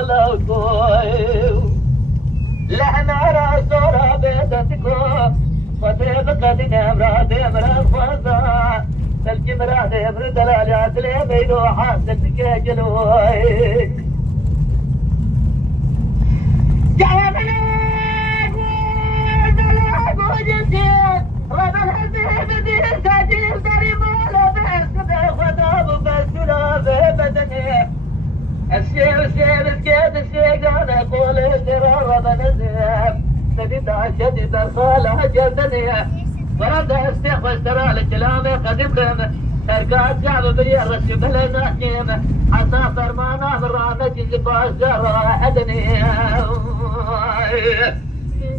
لوكو لحنا راسورا بيتكو وطيب قدنا مراد مراد فوزا تلقي مراد مراد دلال عدلي بيدو حاسد كجلوي جعلنا قول جديد ربنا بدي ساجين داري مالا بس خطاب بس لا بدني الشيء الكيد الشيء انا قول زرار ربنا زين سديد شديد صالح جدني ورد استخدم ترى الكلام قديم ارقى الشعب باليرش بلا نحيم حتى صار ما نهر رامج زفاش جرى ادني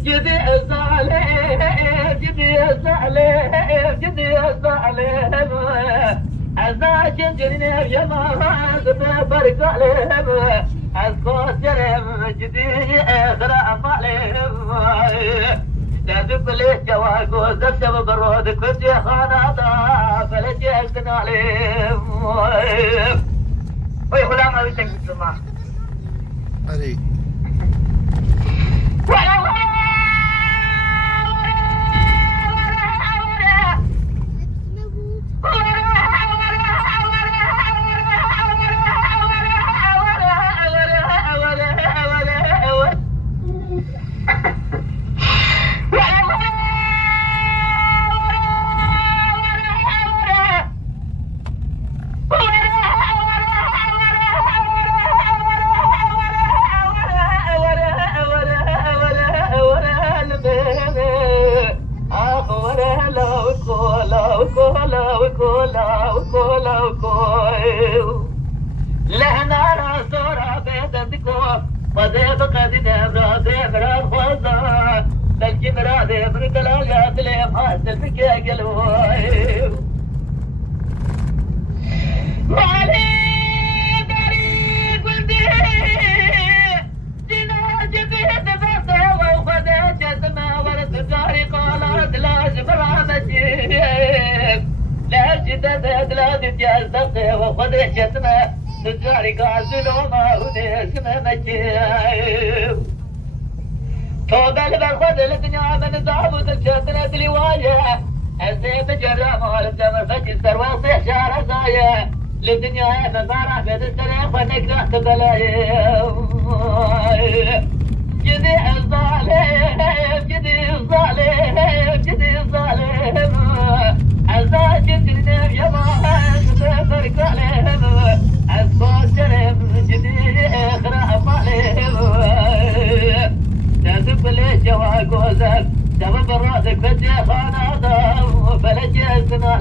جدي الظالم جدي الظالم جدي الظالم عزاك جنين يا ما فرق عليهم عزقوس جرم جدي اغرى ظالم تدب لي جواقو زبشب برود كنت يا خاناتا فلجي اجتن عليهم وي غلام ابي تنكت ما علي لهنا راسورا بيتكو وزيب قدنا مراد مراد فوزا تلقي مراد مراد الاليات اللي محاسل بك قلوي وعلي طريق ولدي جناج بيت بصر وخذ جسمه ورد داري قالت لازم رامجي لا جدد لا تجازت وخذ جسمه تجاري قاسل وما هو اسمه مجيب توبل بالخذ الدنيا من ضابط الشتنة لواية الزيب جرام والجمر فجسر وصيح شارع زايا للدنيا فزارع في السلام ونقرأ تبلايا جدي الظالم جدي الظالم جدي الظالم عزاك الدنيا يا ما فرق عليهم عزبوس جرم جدي اخرى مالهم تدب لي جواق وزل سبب راسك بدي خانادا فلجي الزنا